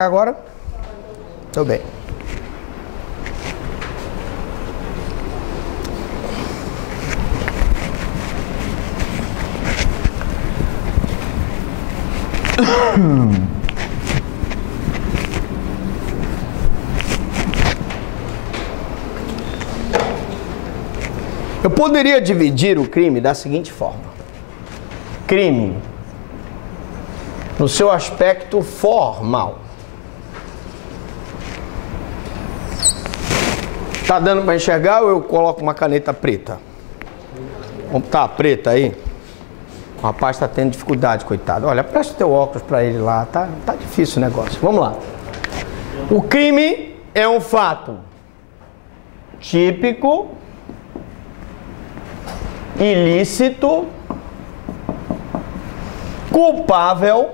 Agora? Tudo bem. Eu poderia dividir o crime da seguinte forma: crime no seu aspecto formal. Tá dando para enxergar ou eu coloco uma caneta preta? Tá preta aí? O rapaz está tendo dificuldade, coitado. Olha, presta o teu óculos para ele lá. Tá difícil o negócio. Vamos lá. O crime é um fato típico, ilícito, culpável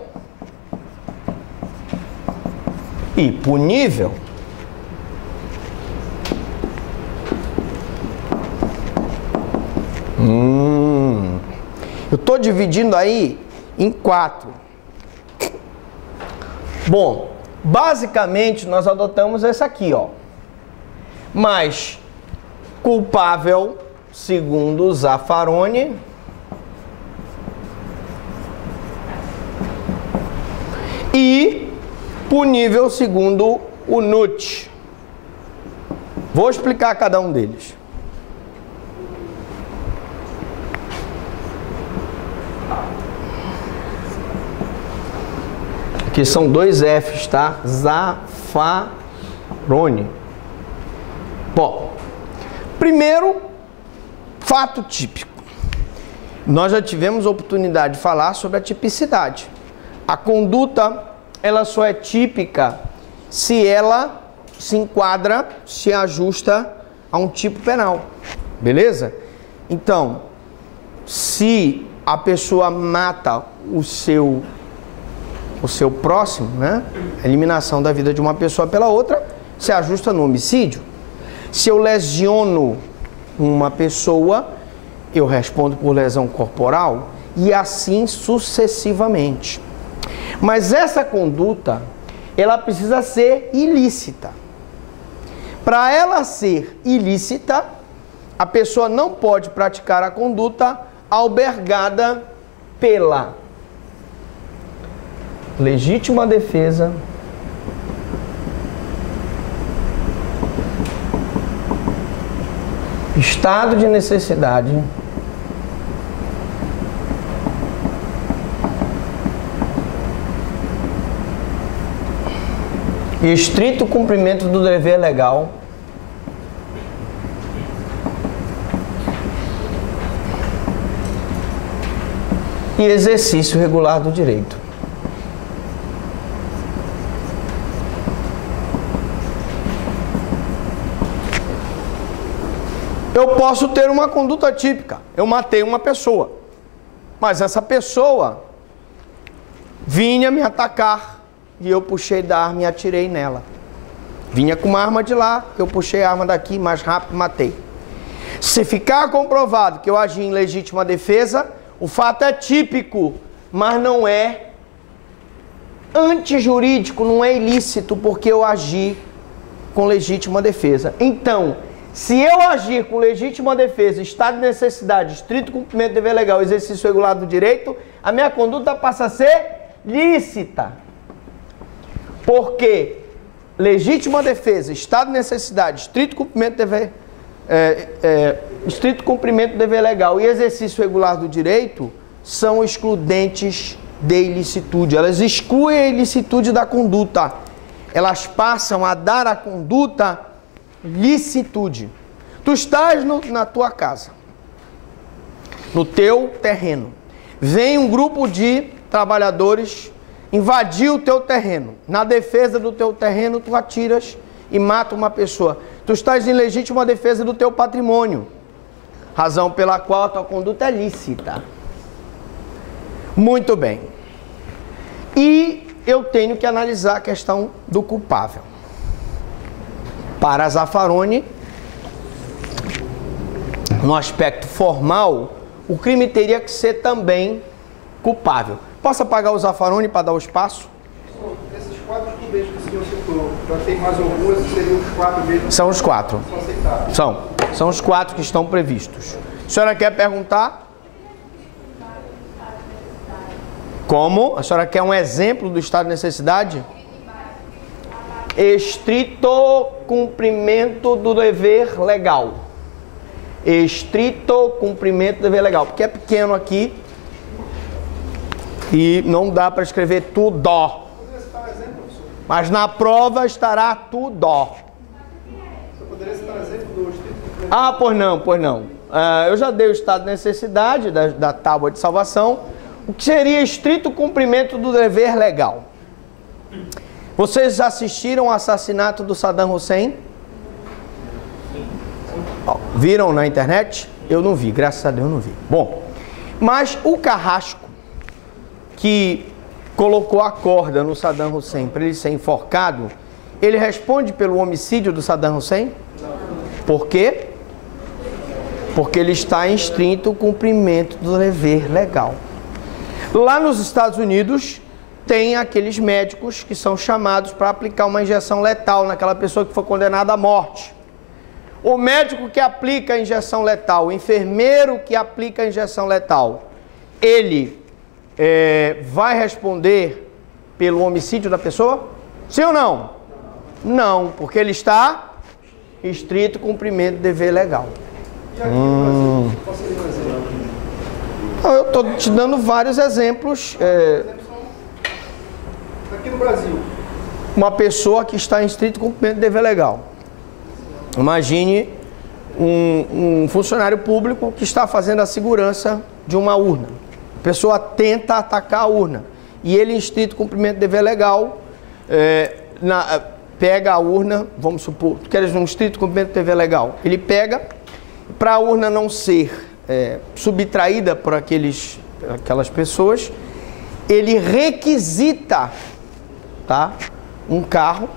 e punível. Eu estou dividindo aí em 4. Bom, basicamente nós adotamos esse aqui, ó. Mas culpável, segundo Zaffaroni, e punível, segundo o Nutt. Vou explicar cada um deles. Aqui são 2 Fs, tá? Zaffaroni. Bom, primeiro, fato típico. Nós já tivemos a oportunidade de falar sobre a tipicidade. A conduta, ela só é típica se ela se enquadra, se ajusta a um tipo penal. Beleza? Então, se a pessoa mata o seu próximo, né? A eliminação da vida de uma pessoa pela outra, se ajusta no homicídio. Se eu lesiono uma pessoa, eu respondo por lesão corporal e assim sucessivamente. Mas essa conduta, ela precisa ser ilícita. Para ela ser ilícita, a pessoa não pode praticar a conduta albergada pela legítima defesa, estado de necessidade, e estrito cumprimento do dever legal, e exercício regular do direito. Eu posso ter uma conduta típica. Eu matei uma pessoa, mas essa pessoa vinha me atacar e eu puxei da arma e atirei nela. Vinha com uma arma de lá, eu puxei a arma daqui, mais rápido, matei. Se ficar comprovado que eu agi em legítima defesa, o fato é típico, mas não é antijurídico, não é ilícito, porque eu agi com legítima defesa. Então, se eu agir com legítima defesa, estado de necessidade, estrito cumprimento do dever legal, exercício regular do direito, a minha conduta passa a ser lícita. Porque legítima defesa, estado de necessidade, estrito cumprimento do dever, estrito cumprimento do dever legal e exercício regular do direito são excludentes de ilicitude. Elas excluem a ilicitude da conduta. Elas passam a dar à conduta licitude. Tu estás na tua casa, no teu terreno. Vem um grupo de trabalhadores invadir o teu terreno. Na defesa do teu terreno, tu atiras e mata uma pessoa. Tu estás em legítima defesa do teu patrimônio, razão pela qual a tua conduta é lícita. Muito bem. E eu tenho que analisar a questão do culpável. Para Zaffaroni, no aspecto formal, o crime teria que ser também culpável. Posso apagar o Zaffaroni para dar o espaço? Esses quadros vezes que o senhor citou, já tem mais algumas, seriam os 4 mesmo? São os 4. São aceitáveis. São os 4 que estão previstos. A senhora quer perguntar? Como? A senhora quer um exemplo do estado de necessidade? Estrito cumprimento do dever legal. Estrito cumprimento do dever legal. Porque é pequeno aqui e não dá para escrever tudo. Mas na prova estará tudo. Você poderia citar um exemplo do estrito cumprimento? Ah, pois não. Eu já dei o estado de necessidade da tábua de salvação. O que seria estrito cumprimento do dever legal? Vocês assistiram ao assassinato do Saddam Hussein? Viram na internet? Eu não vi, graças a Deus não vi. Bom, mas o carrasco que colocou a corda no Saddam Hussein para ele ser enforcado, ele responde pelo homicídio do Saddam Hussein? Por quê? Porque ele está em estrito cumprimento do dever legal. Lá nos Estados Unidos, tem aqueles médicos que são chamados para aplicar uma injeção letal naquela pessoa que foi condenada à morte. O médico que aplica a injeção letal, o enfermeiro que aplica a injeção letal, ele vai responder pelo homicídio da pessoa? Sim ou não? Não, porque ele está em estrito cumprimento do dever legal. E aqui no Brasil, qual seria um exemplo? Eu estou te dando vários exemplos. Aqui no Brasil. Uma pessoa que está em estrito cumprimento do dever legal. Imagine um funcionário público que está fazendo a segurança de uma urna. A pessoa tenta atacar a urna. E ele, em estrito cumprimento do dever legal, pega a urna, vamos supor, tu queres um estrito cumprimento do dever legal. Ele pega, para a urna não ser subtraída por aquelas pessoas, ele requisita, tá, um carro,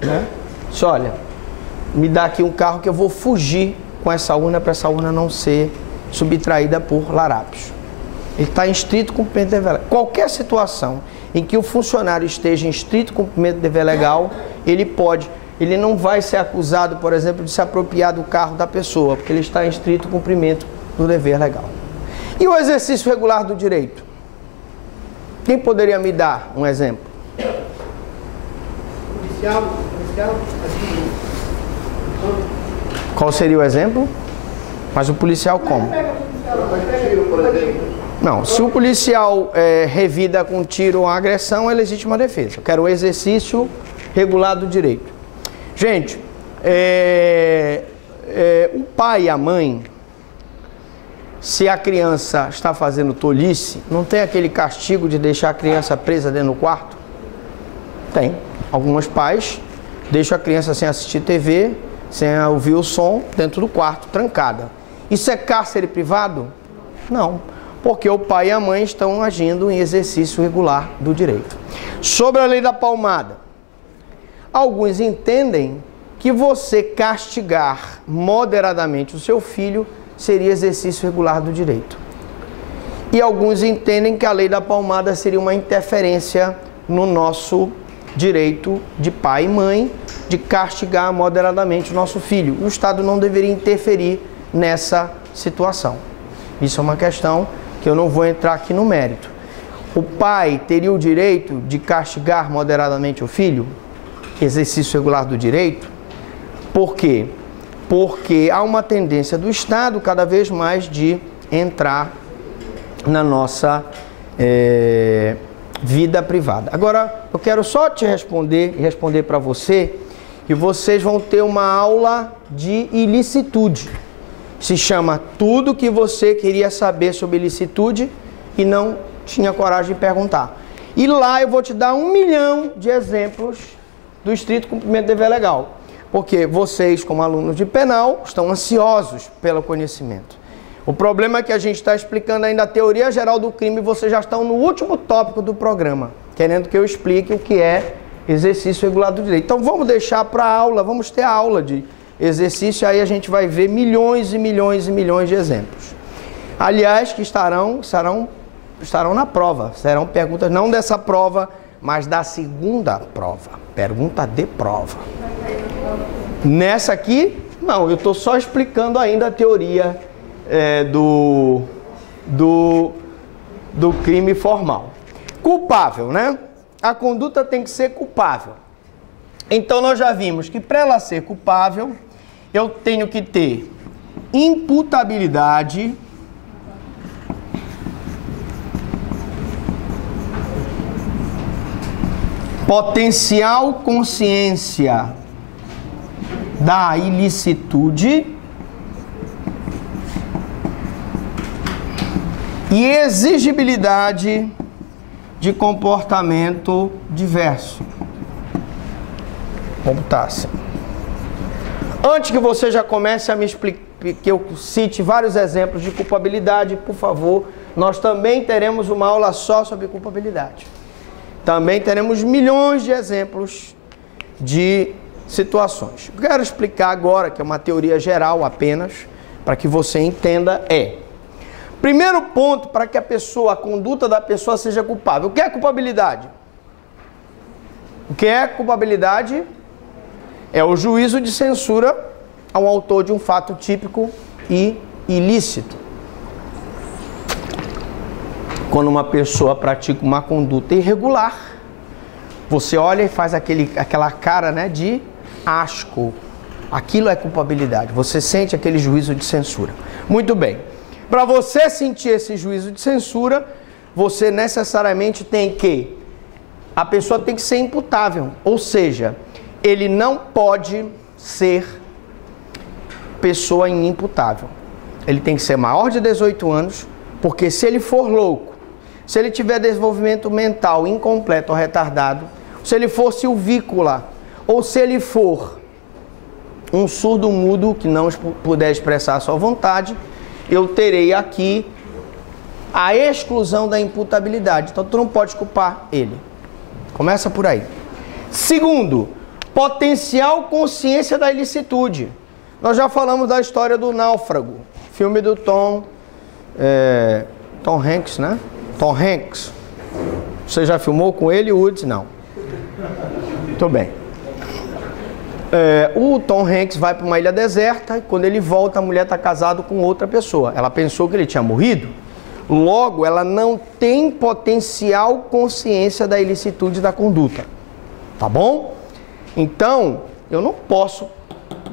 né? Diz, olha, me dá aqui um carro que eu vou fugir com essa urna para essa urna não ser subtraída por larápios. Ele está em estrito cumprimento do dever legal. Qualquer situação em que o funcionário esteja em estrito cumprimento do dever legal, ele não vai ser acusado, por exemplo, de se apropriar do carro da pessoa, porque ele está em estrito cumprimento do dever legal. E o exercício regular do direito? Quem poderia me dar um exemplo? Policial, Qual seria o exemplo? Mas o policial como? Não, se o policial revida com tiro ou agressão, é legítima defesa. Eu quero o exercício regular do direito. Gente, o pai e a mãe, se a criança está fazendo tolice, não tem aquele castigo de deixar a criança presa dentro do quarto? Tem. Alguns pais deixam a criança sem assistir TV, sem ouvir o som, dentro do quarto, trancada. Isso é cárcere privado? Não, porque o pai e a mãe estão agindo em exercício regular do direito. Sobre a lei da palmada, alguns entendem que você castigar moderadamente o seu filho seria exercício regular do direito. E alguns entendem que a lei da palmada seria uma interferência no nosso direito de pai e mãe de castigar moderadamente o nosso filho. O Estado não deveria interferir nessa situação. Isso é uma questão que eu não vou entrar aqui no mérito. O pai teria o direito de castigar moderadamente o filho? Exercício regular do direito? Por quê? Porque há uma tendência do Estado cada vez mais de entrar na nossa vida privada. Agora, eu quero só te responder para você, e vocês vão ter uma aula de ilicitude. Se chama Tudo que você queria saber sobre ilicitude e não tinha coragem de perguntar. E lá eu vou te dar 1 milhão de exemplos do estrito cumprimento do dever legal. Porque vocês, como alunos de penal, estão ansiosos pelo conhecimento. O problema é que a gente está explicando ainda a teoria geral do crime e vocês já estão no último tópico do programa, querendo que eu explique o que é exercício regular do direito. Então vamos deixar para a aula, vamos ter a aula de exercício, aí a gente vai ver milhões e milhões e milhões de exemplos. Aliás, que estarão na prova, serão perguntas não dessa prova, mas da segunda prova. Pergunta de prova. Nessa aqui, não, eu estou só explicando ainda a teoria do crime formal. Culpável, né? A conduta tem que ser culpável. Então, nós já vimos que para ela ser culpável, eu tenho que ter imputabilidade, potencial consciência da ilicitude e exigibilidade de comportamento diverso. Vamos botar assim. Antes que você já comece a me explicar, que eu cite vários exemplos de culpabilidade, por favor, nós também teremos uma aula só sobre culpabilidade. Também teremos milhões de exemplos de situações. Eu quero explicar agora, que é uma teoria geral apenas, para que você entenda, primeiro ponto para que a conduta da pessoa seja culpável. O que é culpabilidade? O que é culpabilidade? É o juízo de censura ao autor de um fato típico e ilícito. Quando uma pessoa pratica uma conduta irregular, você olha e faz aquela cara, né, de asco. Aquilo é culpabilidade. Você sente aquele juízo de censura. Muito bem. Para você sentir esse juízo de censura, você necessariamente a pessoa tem que ser imputável. Ou seja, ele não pode ser pessoa inimputável. Ele tem que ser maior de 18 anos, porque se ele for louco, se ele tiver desenvolvimento mental incompleto ou retardado, se ele for silvícola, ou se ele for um surdo-mudo que não puder expressar a sua vontade, eu terei aqui a exclusão da imputabilidade. Então, tu não pode culpar ele. Começa por aí. Segundo, potencial consciência da ilicitude. Nós já falamos da história do Náufrago, filme do Tom Hanks, né? Tom Hanks. Você já filmou com ele, Woods? Não. Muito bem. O Tom Hanks vai para uma ilha deserta e quando ele volta, a mulher está casada com outra pessoa. Ela pensou que ele tinha morrido. Logo, ela não tem potencial consciência da ilicitude da conduta. Tá bom? Então, eu não posso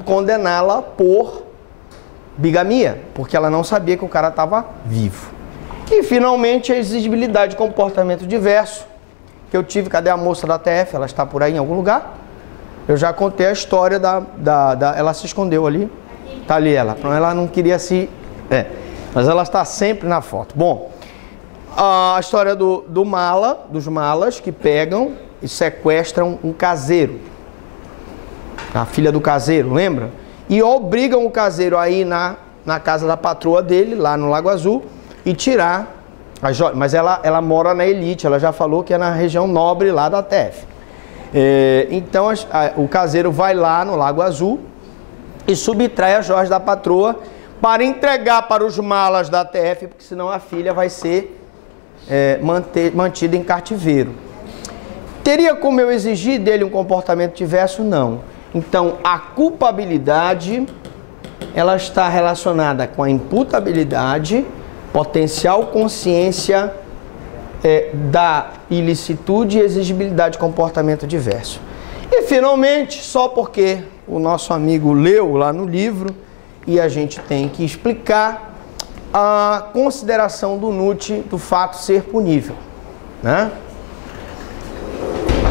condená-la por bigamia, porque ela não sabia que o cara estava vivo. E, finalmente, a exigibilidade de comportamento diverso, que eu tive. Cadê a moça da TF? Ela está por aí em algum lugar? Eu já contei a história ela se escondeu ali. Está ali ela. Ela não queria se... mas ela está sempre na foto. Bom, a história dos malas que pegam e sequestram um caseiro. A filha do caseiro, lembra? E obrigam o caseiro a ir na casa da patroa dele, lá no Lago Azul, e tirar as joias. Mas ela mora na elite, ela já falou que é na região nobre lá da TF. Então o caseiro vai lá no Lago Azul e subtrai as joias da patroa para entregar para os malas da TF, porque senão a filha vai ser mantida em cativeiro. Teria como eu exigir dele um comportamento diverso? Não. Então, a culpabilidade, ela está relacionada com a imputabilidade, potencial consciência da ilicitude e exigibilidade de comportamento diverso. E, finalmente, só porque o nosso amigo leu lá no livro e a gente tem que explicar a consideração do NUT do fato ser punível, né?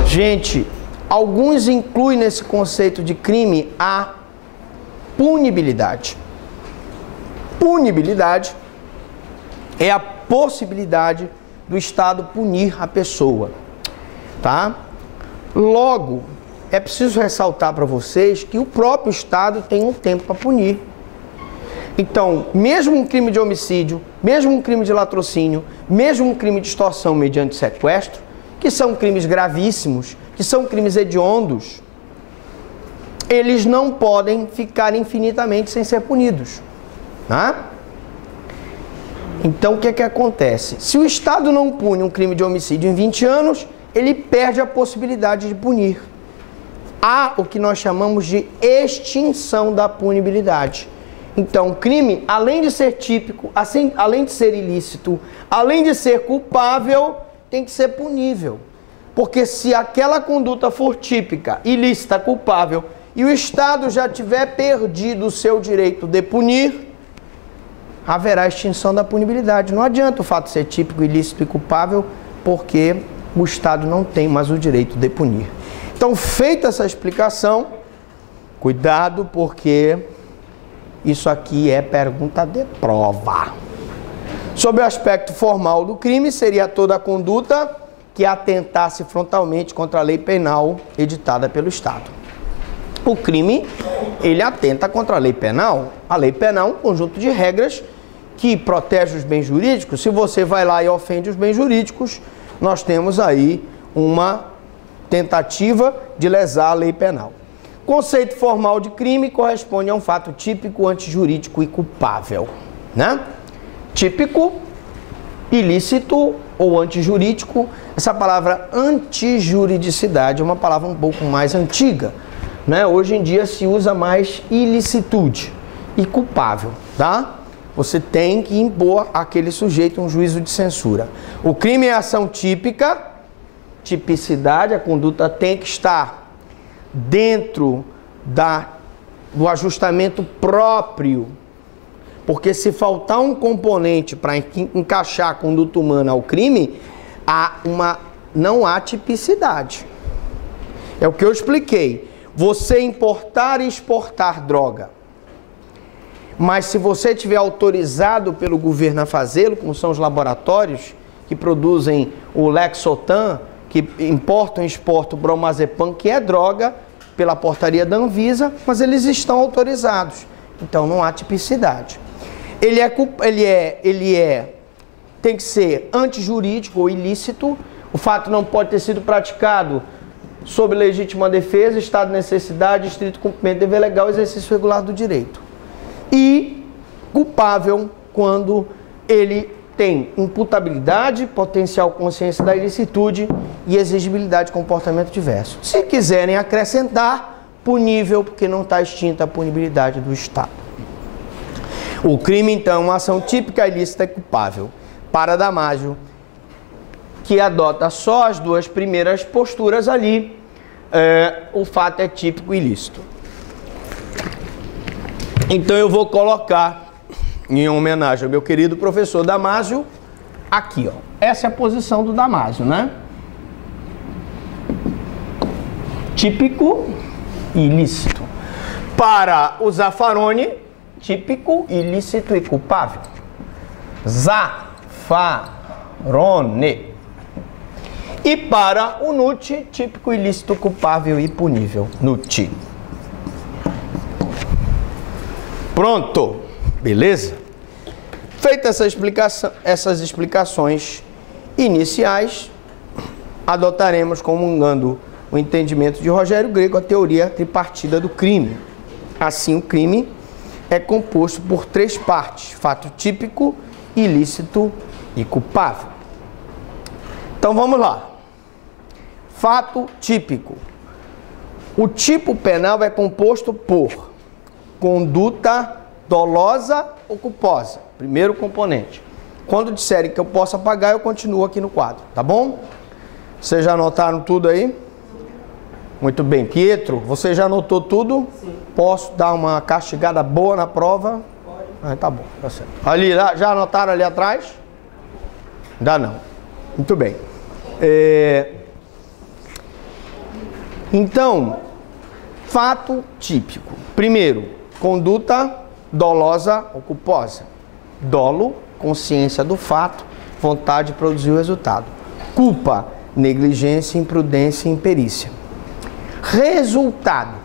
Gente, alguns incluem nesse conceito de crime a punibilidade. Punibilidade é a possibilidade do Estado punir a pessoa, tá? Logo, é preciso ressaltar para vocês que o próprio Estado tem um tempo para punir. Então, mesmo um crime de homicídio, mesmo um crime de latrocínio, mesmo um crime de extorsão mediante sequestro, que são crimes gravíssimos, que são crimes hediondos, eles não podem ficar infinitamente sem ser punidos, tá? Então, o que acontece? Se o Estado não pune um crime de homicídio em 20 anos, ele perde a possibilidade de punir. há o que nós chamamos de extinção da punibilidade. Então, o crime, além de ser típico, além de ser ilícito, além de ser culpável, tem que ser punível. Porque se aquela conduta for típica, ilícita, culpável, e o Estado já tiver perdido o seu direito de punir, haverá extinção da punibilidade. Não adianta o fato de ser típico, ilícito e culpável, porque o Estado não tem mais o direito de punir. Então, feita essa explicação, cuidado, porque isso aqui é pergunta de prova. Sob o aspecto formal do crime, seria toda a conduta que atentasse frontalmente contra a lei penal editada pelo Estado. O crime, ele atenta contra a lei penal. A lei penal é um conjunto de regras que protege os bens jurídicos. Se você vai lá e ofende os bens jurídicos, nós temos aí uma tentativa de lesar a lei penal. Conceito formal de crime corresponde a um fato típico, antijurídico e culpável, né? Típico, ilícito ou antijurídico. Essa palavra antijuridicidade é uma palavra um pouco mais antiga, né? Hoje em dia se usa mais ilicitude e culpável, tá? Você tem que impor àquele sujeito um juízo de censura. O crime é ação típica, tipicidade, a conduta tem que estar dentro do ajustamento próprio, porque se faltar um componente para encaixar a conduta humana ao crime, não há tipicidade. É o que eu expliquei. Você importar e exportar droga, mas se você tiver autorizado pelo governo a fazê-lo, como são os laboratórios que produzem o Lexotan, que importam e exportam o bromazepam, que é droga, pela portaria da Anvisa, mas eles estão autorizados. Então não há tipicidade. Tem que ser antijurídico ou ilícito. O fato não pode ter sido praticado sob legítima defesa, estado de necessidade, estrito cumprimento, dever legal, exercício regular do direito. E culpável quando ele tem imputabilidade, potencial consciência da ilicitude e exigibilidade de comportamento diverso. Se quiserem acrescentar, punível, porque não está extinta a punibilidade do Estado. O crime, então, é uma ação típica, ilícita e culpável. Para Damasio, que adota só as duas primeiras posturas ali, o fato é típico e ilícito. Então eu vou colocar, em homenagem ao meu querido professor Damasio, aqui, ó. Essa é a posição do Damasio, né? Típico e ilícito. Para o Zaffaroni, típico, ilícito e culpável. Zaffaroni. E para o Nucci, típico, ilícito, culpável e punível. Nucci. Pronto. Beleza? Feita essas explicações iniciais, adotaremos, comungando o entendimento de Rogério Grego, a teoria tripartida do crime. Assim, o crime é composto por três partes: fato típico, ilícito e culpável. Então vamos lá. Fato típico. O tipo penal é composto por conduta dolosa ou culposa. Primeiro componente. Quando disserem que eu posso apagar, eu continuo aqui no quadro, tá bom? Vocês já anotaram tudo aí? Muito bem. Pietro, você já anotou tudo? Sim. Posso dar uma castigada boa na prova? Pode. Tá bom, tá certo. Ali, já anotaram ali atrás? Ainda não. Muito bem. Então, fato típico. Primeiro, conduta dolosa ou culposa. Dolo, consciência do fato, vontade de produzir o resultado. Culpa, negligência, imprudência e imperícia. Resultado.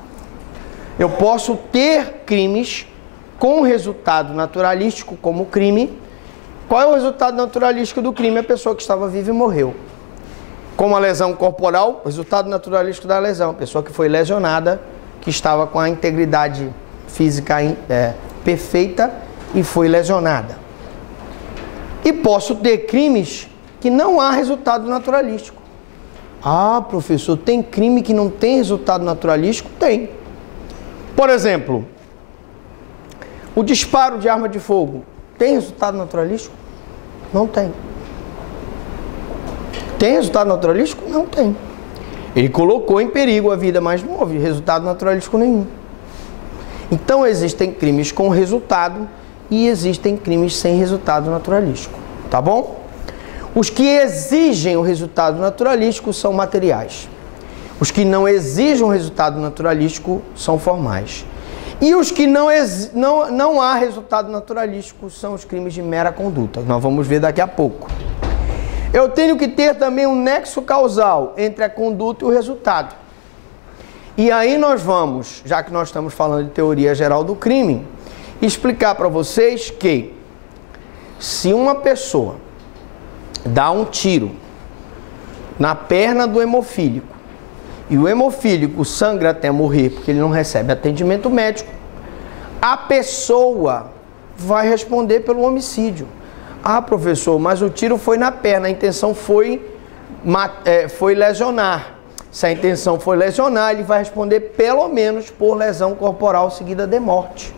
Eu posso ter crimes com resultado naturalístico como crime. Qual é o resultado naturalístico do crime? A pessoa que estava viva e morreu. Como a lesão corporal, o resultado naturalístico da lesão. A pessoa que foi lesionada, que estava com a integridade física perfeita e foi lesionada. E posso ter crimes que não há resultado naturalístico. Ah, professor, tem crime que não tem resultado naturalístico? Tem. Por exemplo, o disparo de arma de fogo tem resultado naturalístico? Não tem. Tem resultado naturalístico? Não tem. Ele colocou em perigo a vida, mas não houve resultado naturalístico nenhum. Então existem crimes com resultado e existem crimes sem resultado naturalístico, tá bom? Os que exigem o resultado naturalístico são materiais. Os que não exigem o resultado naturalístico são formais. E os que não há resultado naturalístico são os crimes de mera conduta. Nós vamos ver daqui a pouco. Eu tenho que ter também um nexo causal entre a conduta e o resultado. E aí nós vamos, já que nós estamos falando de teoria geral do crime, explicar para vocês que se uma pessoa dá um tiro na perna do hemofílico e o hemofílico sangra até morrer porque ele não recebe atendimento médico, a pessoa vai responder pelo homicídio. Ah, professor, mas o tiro foi na perna, a intenção foi lesionar. Se a intenção foi lesionar, ele vai responder pelo menos por lesão corporal seguida de morte.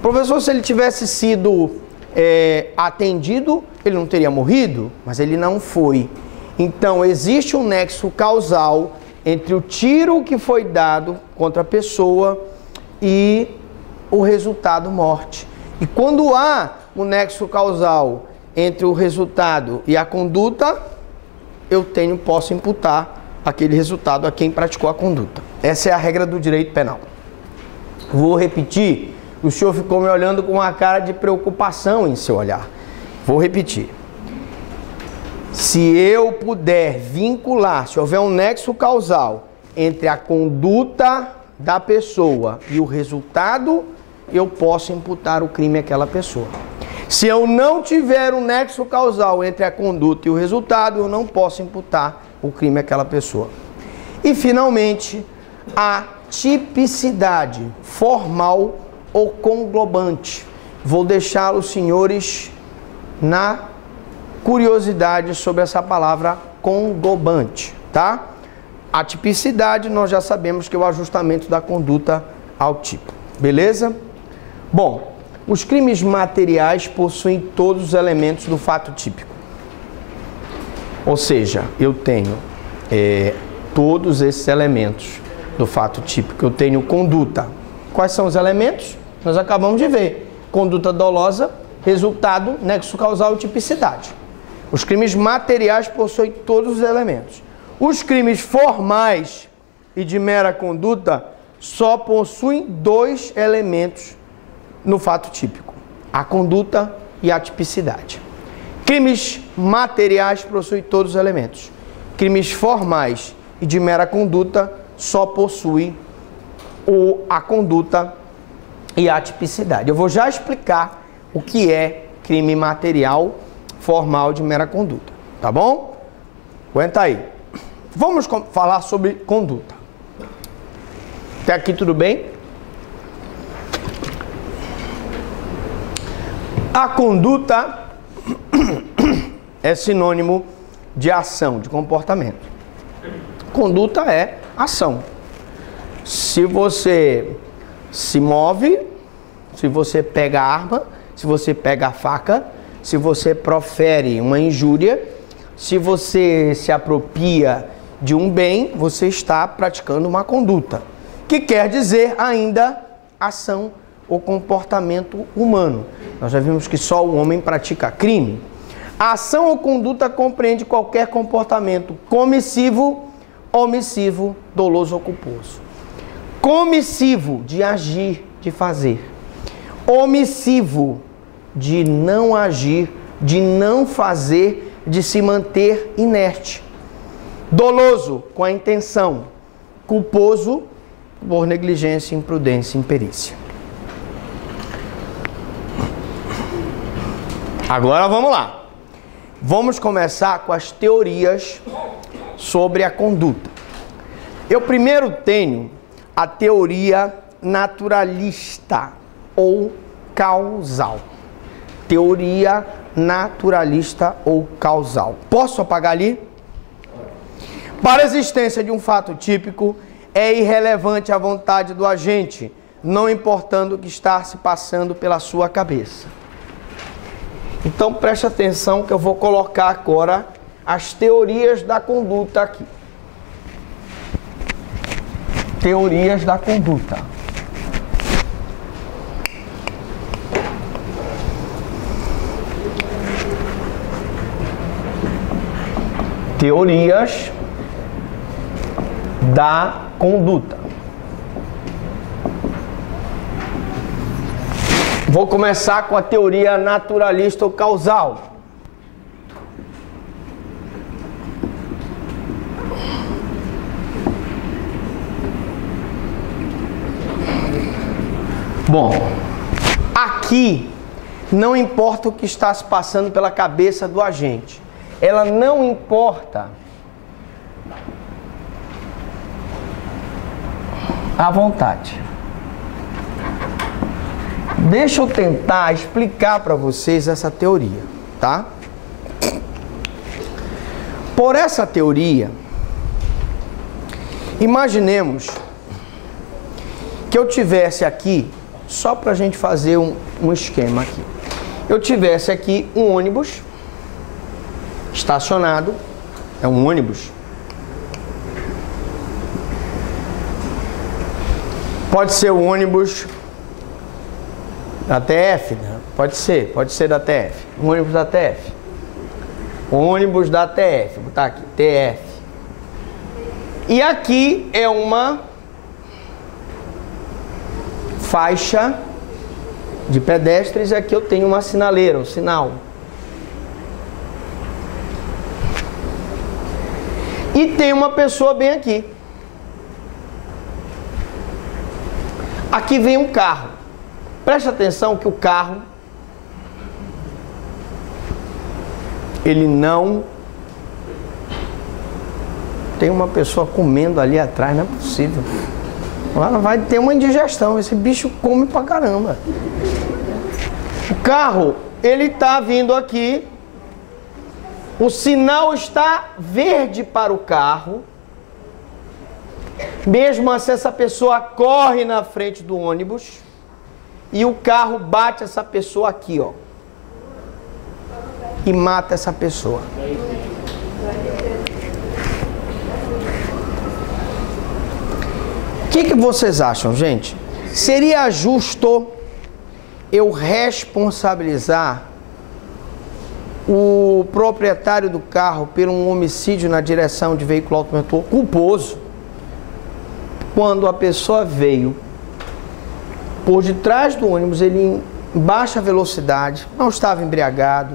Professor, se ele tivesse sido atendido, ele não teria morrido, mas ele não foi. Então, existe um nexo causal entre o tiro que foi dado contra a pessoa e o resultado morte. E quando há um nexo causal entre o resultado e a conduta, eu posso imputar aquele resultado a quem praticou a conduta. Essa é a regra do direito penal. Vou repetir. O senhor ficou me olhando com uma cara de preocupação em seu olhar. Vou repetir. Se eu puder vincular, se houver um nexo causal entre a conduta da pessoa e o resultado, eu posso imputar o crime àquela pessoa. Se eu não tiver um nexo causal entre a conduta e o resultado, eu não posso imputar o crime àquela pessoa. E, finalmente, a tipicidade formal ou conglobante. Vou deixar os senhores na curiosidade sobre essa palavra conglobante, tá? A tipicidade nós já sabemos que é o ajustamento da conduta ao tipo, beleza? Bom, os crimes materiais possuem todos os elementos do fato típico. Ou seja, eu tenho todos esses elementos do fato típico. Eu tenho conduta. Quais são os elementos? Nós acabamos de ver. Conduta dolosa, resultado, nexo causal e tipicidade. Os crimes materiais possuem todos os elementos. Os crimes formais e de mera conduta só possuem dois elementos no fato típico: a conduta e a tipicidade. Crimes materiais possuem todos os elementos. Crimes formais e de mera conduta só possuem a conduta e a tipicidade. Eu vou já explicar o que é crime material formal de mera conduta, tá bom? Aguenta aí. Vamos falar sobre conduta. Até aqui tudo bem? A conduta é sinônimo de ação, de comportamento. Conduta é ação. Se você se move, se você pega a arma, se você pega a faca, se você profere uma injúria, se você se apropria de um bem, você está praticando uma conduta, que quer dizer ainda ação ou comportamento humano. Nós já vimos que só o homem pratica crime. A ação ou conduta compreende qualquer comportamento comissivo, omissivo, doloso ou culposo. Comissivo, de agir, de fazer. Omissivo, de não agir, de não fazer, de se manter inerte. Doloso, com a intenção. Culposo, por negligência, imprudência, imperícia. Agora vamos lá. Vamos começar com as teorias sobre a conduta. Eu primeiro tenho a teoria naturalista ou causal. Teoria naturalista ou causal. Posso apagar ali? Para a existência de um fato típico, é irrelevante a vontade do agente, não importando o que está se passando pela sua cabeça. Então preste atenção que eu vou colocar agora as teorias da conduta aqui. Teorias da conduta. Teorias da conduta. Vou começar com a teoria naturalista ou causal. Bom, aqui não importa o que está se passando pela cabeça do agente. Ela não importa a vontade. Deixa eu tentar explicar para vocês essa teoria, tá? Por essa teoria, imaginemos que eu tivesse aqui, só para a gente fazer um esquema aqui. Eu tivesse aqui um ônibus estacionado, é um ônibus. Pode ser o ônibus da TF, né? Pode ser da TF. Um ônibus da TF. Ônibus da TF, vou botar aqui, TF. E aqui é uma faixa de pedestres e aqui eu tenho uma sinaleira, um sinal. E tem uma pessoa bem aqui. Aqui vem um carro. Preste atenção que o carro, ele não... Tem uma pessoa comendo ali atrás, não é possível. Ela vai ter uma indigestão, esse bicho come pra caramba. O carro, ele tá vindo aqui, o sinal está verde para o carro. Mesmo assim, essa pessoa corre na frente do ônibus e o carro bate essa pessoa aqui, ó, e mata essa pessoa. O que vocês acham, gente? Seria justo eu responsabilizar o proprietário do carro por um homicídio na direção de veículo automotor culposo, quando a pessoa veio por detrás do ônibus, ele em baixa velocidade, não estava embriagado,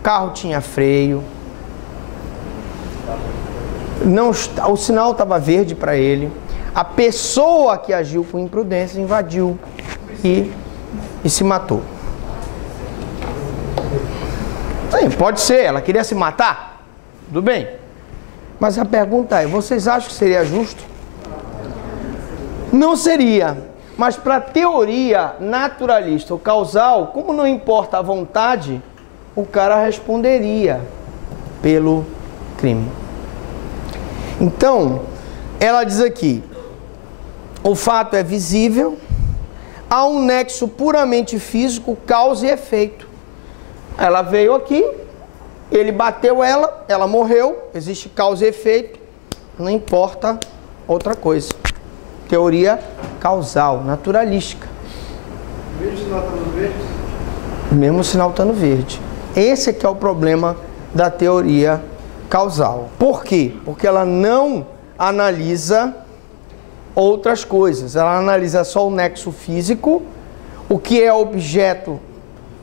o carro tinha freio, não, o sinal estava verde para ele, a pessoa que agiu com imprudência invadiu e se matou. Sim, pode ser, ela queria se matar, tudo bem. Mas a pergunta é, vocês acham que seria justo? Não seria, mas para a teoria naturalista ou causal, como não importa a vontade, o cara responderia pelo crime. Então, ela diz aqui, o fato é visível, há um nexo puramente físico, causa e efeito. Ela veio aqui, ele bateu ela morreu, existe causa e efeito, não importa outra coisa. Teoria causal, naturalística. Mesmo sinal estando verde? Mesmo sinal estando verde. Esse aqui é o problema da teoria causal. Por quê? Porque ela não analisa outras coisas. Ela analisa só o nexo físico, o que é objeto,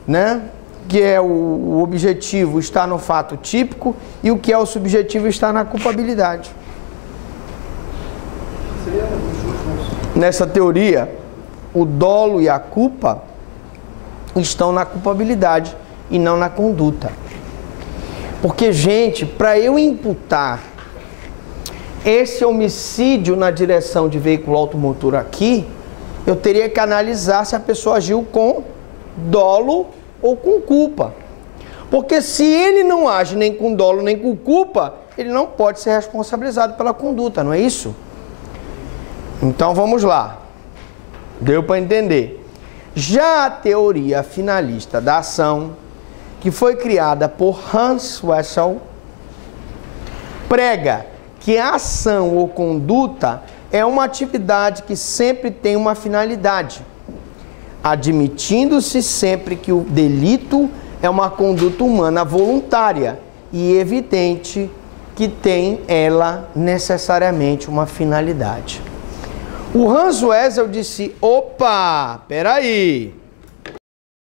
né? Que é o objetivo está no fato típico e o que é o subjetivo está na culpabilidade. Nessa teoria, o dolo e a culpa estão na culpabilidade e não na conduta. Porque, gente, para eu imputar esse homicídio na direção de veículo automotor aqui, eu teria que analisar se a pessoa agiu com dolo ou com culpa. Porque se ele não age nem com dolo nem com culpa, ele não pode ser responsabilizado pela conduta, não é isso? Então vamos lá. Deu para entender. Já a teoria finalista da ação, que foi criada por Hans Wessel, prega que a ação ou conduta é uma atividade que sempre tem uma finalidade, admitindo-se sempre que o delito é uma conduta humana voluntária e evidente que tem ela necessariamente uma finalidade. O Hans Wessel disse, opa, peraí,